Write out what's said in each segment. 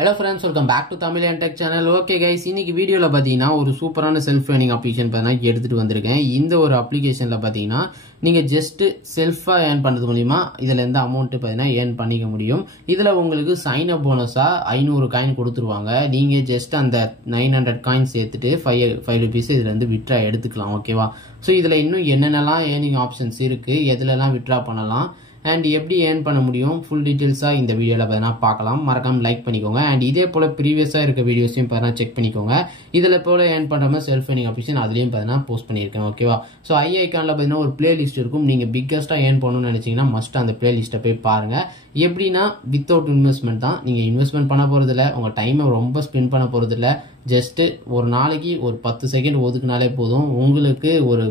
Hello friends, welcome back to Tamil and Tech channel. Okay guys, இன்னைக்கு வீடியோல பாத்தீங்கன்னா ஒரு சூப்பரான செல்ஃப் ஏர்னிங் அப்ளிகேஷன் பார்த்தா எடுத்துட்டு வந்திருக்கேன். இந்த ஒரு அப்ளிகேஷன்ல பாத்தீங்கன்னா நீங்க ஜஸ்ட் செல்ஃபா ஏர்ன் பண்றது மூலமா இதுல இருந்து அமௌண்ட் பாத்தீங்கன்னா ஏர்ன் பண்ணிக்க முடியும். இதுல உங்களுக்கு சைன் அப் போனஸா 500 காயின் கொடுத்துருவாங்க. நீங்க ஜஸ்ட் அந்த 900 காயின் சேர்த்துட்டு 5 ரூபீஸ் இதுல இருந்து வித்ட்ரா எடுத்துக்கலாம். ஓகேவா? சோ இதுல இன்னும் என்னென்னலாம் ஏர்னிங் ஆப்ஷன்ஸ் இருக்கு, எதுலலாம் வித்ட்ரா பண்ணலாம் and எப்படி ஏர்ன் பண்ண முடியும் ஃபுல் டீடைல்ஸா இந்த வீடியோல பார்த்தா பார்க்கலாம். மறக்காம லைக் பண்ணிக்கோங்க. and இதே போல ப்ரீவியஸா இருக்க வீடியோஸையும் பார்த்தா செக் பண்ணிக்கோங்க. இதுல போல ஏர்ன் பண்ற செல்ஃப் ஏர்னிங் அப்ளிகேஷன் அதுலயும் பார்த்தா போஸ்ட் பண்ணியிருக்கேன். ஓகேவா? சோ ஐ ஐகான்ல பார்த்தீங்கன்னா ஒரு பிளேலிஸ்ட் இருக்கும். நீங்க பிக்கஸ்டா ஏர்ன் பண்ணணும்னு நினைச்சீங்கன்னா மஸ்ட் அந்த பிளேலிஸ்ட்டை போய் பாருங்க. எப்படின்னா வித்தவுட் இன்வெஸ்ட்மெண்ட் தான். நீங்க இன்வெஸ்ட்மெண்ட் பண்ண போறது இல்ல, உங்க டைமை ரொம்ப ஸ்பெண்ட் பண்ண போறது இல்ல. ஜஸ்ட் ஒரு நாளைக்கு ஒரு 10 செகண்ட் ஒதுக்குனாலே போதும், உங்களுக்கு ஒரு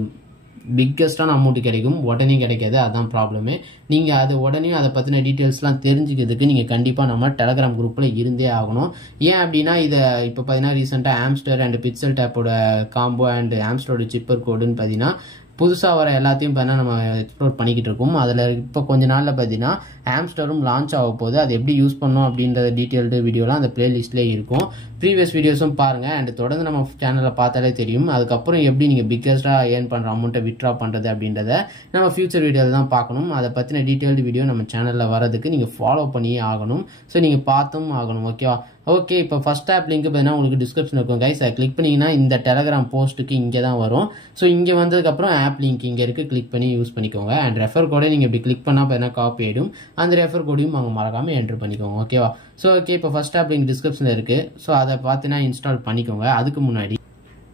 பிக்கஸ்டான அமௌண்ட் கிடைக்கும். உடனே கிடைக்காது, அதுதான் ப்ராப்ளமே. நீங்க அது உடனே அதை பத்தின டீட்டெயில்ஸ்லாம் தெரிஞ்சுக்கிறதுக்கு நீங்க கண்டிப்பா நம்ம டெலகிராம் குரூப்ல இருந்தே ஆகணும். ஏன் அப்படின்னா இதை இப்போ பார்த்தீங்கன்னா ரீசெண்டா ஆம்ஸ்டர் அண்ட் பிக்சல் டேப்போட காம்போ அண்ட் ஆம்ஸ்டரோட சிப்பர் கோடுன்னு பார்த்தீங்கன்னா புதுசாக வர எல்லாத்தையும் பார்த்தீங்கன்னா நம்ம எக்ஸ்ப்ளோர் பண்ணிக்கிட்டு இருக்கோம். அதில் இப்போ கொஞ்ச நாளில் பார்த்தீங்கன்னா ஆம்ஸ்டரும் லான்ச் ஆக போகுது. அது எப்படி யூஸ் பண்ணோம் அப்படின்ற டீட்டெயில்டு வீடியோலாம் அந்த பிளேலிஸ்ட்லேயே இருக்கும். ப்ரீவியஸ் வீடியோஸும் பாருங்கள். அண்ட் தொடர்ந்து நம்ம சேனலில் பார்த்தாலே தெரியும். அதுக்கப்புறம் எப்படி நீங்கள் பிக்கஸ்டாக ஏர்ன் பண்ணுற அமௌண்ட்டை வித்ட்ரா பண்ணுறது அப்படின்றத நம்ம ஃபியூச்சர் வீடியோவில் தான் பார்க்கணும். அதை பற்றின டீட்டெயில்டு வீடியோ நம்ம சேனலில் வரதுக்கு நீங்கள் ஃபாலோ பண்ணியே ஆகணும். ஸோ நீங்கள் பார்த்தும் ஆகணும். ஓகேவா? ஓகே, இப்போ ஃபர்ஸ்ட் ஆப் லிங்க் பார்த்தீங்கன்னா உங்களுக்கு டிஸ்கிரிப்ஷன் இருக்கும் கைஸ். அதை கிளிக் பண்ணிங்கன்னா இந்த டெலகிராம் போஸ்ட்டுக்கு இங்கே தான் வரும். ஸோ இங்கே வந்ததுக்கப்புறம் ஆப் லிங்க் இங்கே இருக்குது, கிளிக் பண்ணி யூஸ் பண்ணிக்கோங்க. அண்ட் ரெஃபர் கோடை நீங்கள் இப்படி கிளிக் பண்ணால் பார்த்தீங்கன்னா காப்பி ஆகிடும். அந்த ரெஃபர் கோடையும் அங்கே மறக்காமல் என்ட்ரு பண்ணிக்கோங்க. ஓகேவா? ஸோ ஓகே, இப்போ ஃபர்ஸ்ட் ஆப் லிங்க் டிஸ்கிரிப்ஷனில் இருக்குது. ஸோ அதை பார்த்தீங்கன்னா இன்ஸ்டால் பண்ணிக்கோங்க. அதுக்கு முன்னாடி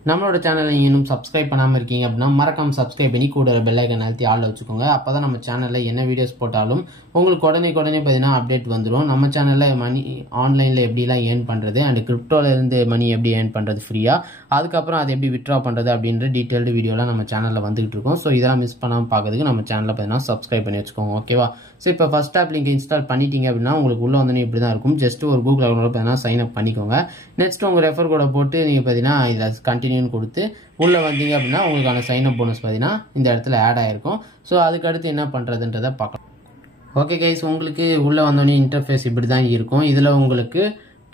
நம்மளோட சேனலை இன்னும் சப்ஸ்கிரைப் பண்ணாமல் இருக்கீங்க அப்படின்னா மறக்காம சப்ஸ்கிரைப் பண்ணி கூட ஒரு பெல் ஐக்கன் அழுத்தி ஆள்ல வச்சுக்கோங்க. அப்பதான் நம்ம சேனலில் என்ன வீடியோஸ் போட்டாலும் உங்களுக்கு உடனே பார்த்தீங்கன்னா அப்டேட் வந்துடும். நம்ம சேனலில் மணி ஆன்லைனில் எப்படிலாம் ஏர்ன் பண்ணுறது அண்ட் கிரிப்டோல இருந்து மணி எப்படி ஏர்ன் பண்ணுறது ஃப்ரீயாக, அதுக்கப்புறம் அதை எப்படி வித்ட்ரா பண்ணுறது அப்படின்ற டீட்டெயில்டு வீடியோலாம் நம்ம சேனலில் வந்துகிட்டு இருக்கோம். ஸோ இதெல்லாம் மிஸ் பண்ணாமல் பார்க்கறதுக்கு நம்ம சேனலில் பார்த்தீங்கன்னா சப்ஸ்கிரைப் பண்ணி வச்சுக்கோங்க. ஓகேவா? ஸோ இப்போ ஃபர்ஸ்ட் ஆப் லிங்க் இன்ஸ்டால் பண்ணிட்டீங்க அப்படின்னா உங்களுக்கு உள்ள வந்து இப்படி தான் இருக்கும். ஜஸ்ட் ஒரு கூகுள் அக்கௌண்ட் பார்த்தீங்கன்னா சைன் அப் பண்ணிக்கோங்க. நெக்ஸ்ட் உங்கள் ரெஃபர் கோடை போட்டு நீங்கள் பார்த்தீங்கன்னா இதில் கண்டினியூ கொடுத்து உள்ள வந்தீங்க அப்படின்னா உங்களுக்கான சைன் அப் போனஸ் பார்த்தீங்கன்னா இந்த இடத்துல ஆட் ஆயிருக்கும். ஸோ அதுக்கு அடுத்து என்ன பண்ணுறதுன்றதை பார்க்கலாம். ஓகே கைஸ், உங்களுக்கு உள்ள வந்தோடனே இன்டர்ஃபேஸ் இப்படி தான் இருக்கும். இதில் உங்களுக்கு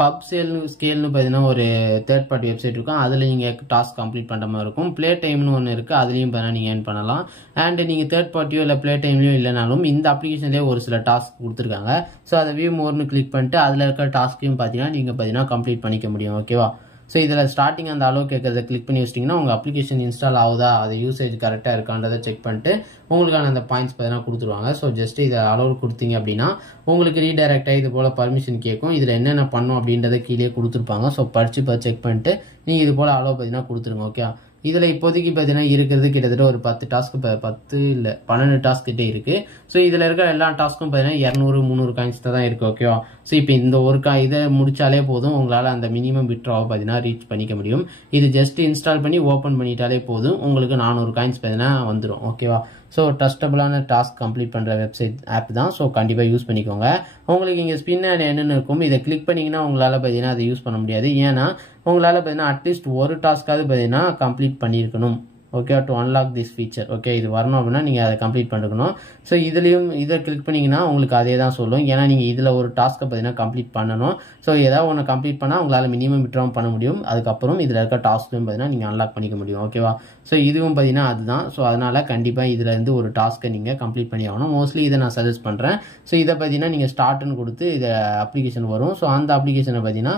பப் ஸ்கேல்னு பார்த்தீங்கன்னா ஒரு தேர்ட் பார்ட்டி வெப்சைட் இருக்கும். அதில் நீங்கள் டாஸ்க் கம்ப்ளீட் பண்ணுற மாதிரி இருக்கும். ப்ளே டைம்னு ஒன்று இருக்குது, அதுலேயும் பார்த்தீங்கன்னா நீங்கள் ஏர்ன் பண்ணலாம். அண்ட் நீங்கள் தேர்ட் பார்ட்டியோ இல்லை ப்ளே டைம்லையோ இல்லைனாலும் இந்த அப்ளிகேஷன்லேயே ஒரு சில டாஸ்க் கொடுத்துருக்காங்க. ஸோ அதை வியூ மோர்னு கிளிக் பண்ணிட்டு அதில் இருக்கிற டாஸ்க்கையும் பார்த்தீங்கன்னா நீங்கள் பார்த்தீங்கன்னா கம்ப்ளீட் பண்ணிக்க முடியும். ஓகேவா? ஸோ இதில் ஸ்டார்டிங் அந்த அலோ கேட்கறத கிளிக் பண்ணி வச்சிட்டிங்கன்னா உங்கள் அப்ளிகேஷன் இன்ஸ்டால் ஆகுதா, அது யூசேஜ் கரெக்டாக இருக்கான்றதை செக் பண்ணிட்டு உங்களுக்கான அந்த பாயிண்ட்ஸ் பார்த்தீங்கன்னா கொடுத்துருவாங்க. ஸோ ஜஸ்ட் இதை அலோ கொடுத்தீங்க அப்படின்னா உங்களுக்கு ரீடைரக்டாக இது போல் பர்மிஷன் கேட்கும். இதில் என்னென்ன பண்ணும் அப்படின்றத கீழே கொடுத்துருப்பாங்க. ஸோ படித்து செக் பண்ணிட்டு நீங்கள் இது போல் அலோ பார்த்தீங்கன்னா கொடுத்துருங்க. ஓகே, இதில் இப்போதைக்கு பார்த்தீங்கன்னா இருக்கிறது கிட்டத்தட்ட ஒரு 10 டாஸ்க்கு 10 இல்லை 12 டாஸ்க் கிட்டே இருக்குது. ஸோ இதில் இருக்கிற எல்லா டாஸ்க்கும் பார்த்தீங்கன்னா 200-300 காயின்ஸ் தான் இருக்குது. ஓகேவா? ஸோ இப்போ இந்த ஒரு இதை முடிச்சாலே போதும், உங்களால் அந்த மினிமம் வித்ட்ராவை பார்த்தீங்கன்னா ரீச் பண்ணிக்க முடியும். இது ஜஸ்ட் இன்ஸ்டால் பண்ணி ஓப்பன் பண்ணிட்டாலே போதும், உங்களுக்கு 400 காயின்ஸ் பார்த்தீங்கன்னா வந்துடும். ஓகேவா? ஸோ ட்ரஸ்டபுளான டாஸ்க் கம்ப்ளீட் பண்ணுற வெப்சைட் ஆப் தான். ஸோ கண்டிப்பாக யூஸ் பண்ணிக்கோங்க. உங்களுக்கு இங்கே ஸ்பின் அண்ட் என்னென்னு இருக்கும், இதை கிளிக் பண்ணிங்கன்னா உங்களால் பார்த்தீங்கன்னா அதை யூஸ் பண்ண முடியாது. ஏன்னா உங்களால் பார்த்தீங்கன்னா அட்லீஸ்ட் ஒரு டாஸ்க்காவது பார்த்தீங்கன்னா கம்ப்ளீட் பண்ணியிருக்கணும். Okay, to unlock this feature. Okay, இது வரணும் அப்படின்னா நீங்கள் அதை கம்ப்ளீட் பண்ணிருக்கணும். ஸோ இதுலேயும் இதை கிளிக் பண்ணிங்கன்னா உங்களுக்கு அதே தான் சொல்லும். ஏன்னா நீங்கள் இதில் ஒரு டாஸ்க்கை பார்த்தீங்கன்னா கம்ப்ளீட் பண்ணணும். ஸோ ஏதாவது ஒன்று கம்ப்ளீட் பண்ணால் உங்களால் மினிமம் வித்ட்ராவும் பண்ண முடியும். அதுக்கப்புறம் இதில் இருக்க டாஸ்க்கையும் பார்த்தீங்கன்னா நீங்கள் அன்லாக் பண்ணிக்க முடியும். ஓகேவா? ஸோ இதுவும் பார்த்தீங்கன்னா அதுதான். ஸோ அதனால் கண்டிப்பாக இதில் இருந்து ஒரு டாஸ்க்கை நீங்கள் கம்ப்ளீட் பண்ணி ஆகணும். மோஸ்ட்லி இதை நான் சஜஸ்ட் பண்ணுறேன். ஸோ இதை பார்த்தீங்கன்னா நீங்கள் ஸ்டார்ட்னு கொடுத்து இதை அப்ளிகேஷன் வரும். ஸோ அந்த அப்ளிகேஷனை பார்த்தீங்கன்னா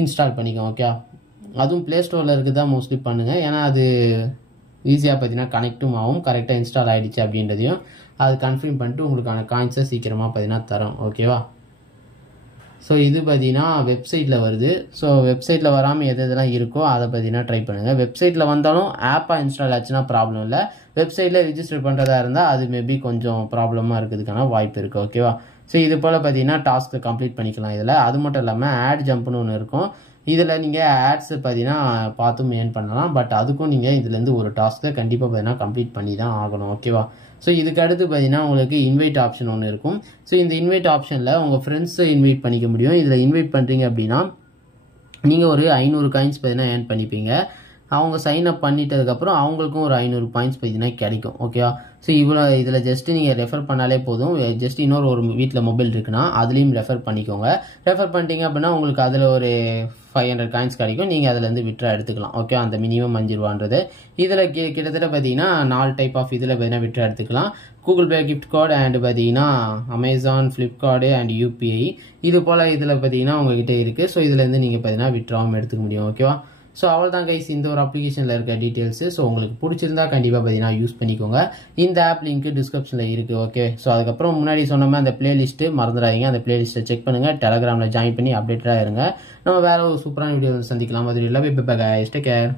இன்ஸ்டால் பண்ணிக்கோங்க. ஓகே, அதுவும் ப்ளே ஸ்டோரில் இருக்குதா மோஸ்ட்லி பண்ணுங்கள். ஏன்னா அது ஈஸியாக பார்த்தீங்கன்னா கனெக்டும் ஆகும். கரெக்டாக இன்ஸ்டால் ஆகிடுச்சு அப்படின்றதையும் அது கன்ஃபார்ம் பண்ணிட்டு உங்களுக்கான காயின்ஸை சீக்கிரமாக பார்த்தீங்கன்னா தரும். ஓகேவா? ஸோ இது பார்த்தீங்கன்னா வெப்சைட்டில் வருது. ஸோ வெப்சைட்டில் வராமல் எதெல்லாம் இருக்கோ அதை பார்த்தீங்கன்னா ட்ரை பண்ணுங்கள். வெப்சைட்டில் வந்தாலும் ஆப்பாக இன்ஸ்டால் ஆச்சுன்னா ப்ராப்ளம் இல்லை. வெப்சைட்டில் ரிஜிஸ்டர் பண்ணுறதா இருந்தால் அது மேபி கொஞ்சம் ப்ராப்ளமாக இருக்கிறதுக்கான வாய்ப்பு இருக்குது. ஓகேவா? ஸோ இது போல் பார்த்தீங்கன்னா டாஸ்க்கை கம்ப்ளீட் பண்ணிக்கலாம் இதில். அது மட்டும் இல்லாமல் ஆட் ஜம்ப்னு ஒன்று இருக்கும். இதில் நீங்கள் ஆட்ஸ் பார்த்தீங்கன்னா பார்த்தும் ஏர்ன் பண்ணலாம். பட் அதுக்கும் நீங்கள் இதுலேருந்து ஒரு டாஸ்க்கை கண்டிப்பாக பார்த்தீங்கன்னா கம்ப்ளீட் பண்ணி தான் ஆகணும். ஓகேவா? ஸோ இதுக்கு அடுத்து பார்த்தீங்கன்னா உங்களுக்கு இன்வைட் ஆப்ஷன் ஒன்று இருக்கும். ஸோ இந்த இன்வைட் ஆப்ஷனில் உங்கள் ஃப்ரெண்ட்ஸை இன்வைட் பண்ணிக்க முடியும். இதில் இன்வைட் பண்ணுறீங்க அப்படின்னா நீங்கள் ஒரு 500 காயின்ஸ் பார்த்தீங்கன்னா ஏர்ன் பண்ணிப்பீங்க. அவங்க சைன் அப் பண்ணிட்டதுக்கப்புறம் அவங்களுக்கும் ஒரு 500 பாயிண்ட்ஸ் பார்த்தீங்கன்னா கிடைக்கும். ஓகேவா? ஸோ இதில் ஜஸ்ட்டு நீங்கள் ரெஃபர் பண்ணாலே போதும். ஜஸ்ட் இன்னொரு ஒரு வீட்டில் மொபைல் இருக்குன்னா அதுலேயும் ரெஃபர் பண்ணிக்கோங்க. ரெஃபர் பண்ணிட்டீங்க அப்படின்னா உங்களுக்கு அதில் ஒரு 500 காயின்ஸ் கிடைக்கும். நீங்கள் அதிலேருந்து விட்ரா எடுத்துக்கலாம். ஓகே, அந்த மினிமம் 5 ரூபான்றது. இதில் கிட்டத்தட்ட பார்த்தீங்கன்னா 4 டைப் ஆஃப் இதில் பார்த்தீங்கன்னா விட்ரா எடுத்துக்கலாம். Google Pay gift card and பார்த்தீங்கன்னா அமேசான், ஃப்ளிப்கார்டு அண்ட் யூபிஐ இது போல் இதில் பார்த்தீங்கன்னா உங்ககிட்ட இருக்குது. ஸோ இதுலேருந்து நீங்கள் பார்த்தீங்கன்னா விட்ராவும் எடுத்துக்க முடியும். ஓகேவா? ஸோ அவள் தான் கைஸ் இந்த ஒரு அப்ளிகேஷனில் இருக்க டீட்டெயில்ஸு. ஸோ உங்களுக்கு பிடிச்சிருந்தா கண்டிப்பாக பார்த்தீங்கன்னா யூஸ் பண்ணிக்கோங்க. இந்த ஆப் லிங்க்கு டிஸ்கிரிப்ஷனில் இருக்குது. ஓகே, ஸோ அதுக்கப்புறம் முன்னாடி சொன்னோமே அந்த பிளேலிஸ்ட்டு மறந்துடாதீங்க. அந்த பிளேலிஸ்ட்டை செக் பண்ணுங்கள். டெலகிராமில் ஜாயின் பண்ணி அப்டேட்டடாக இருங்க. நம்ம வேறு ஒரு சூப்பரான வீடியோ சந்திக்கலாம். அது இல்லை, bye bye guys, take care.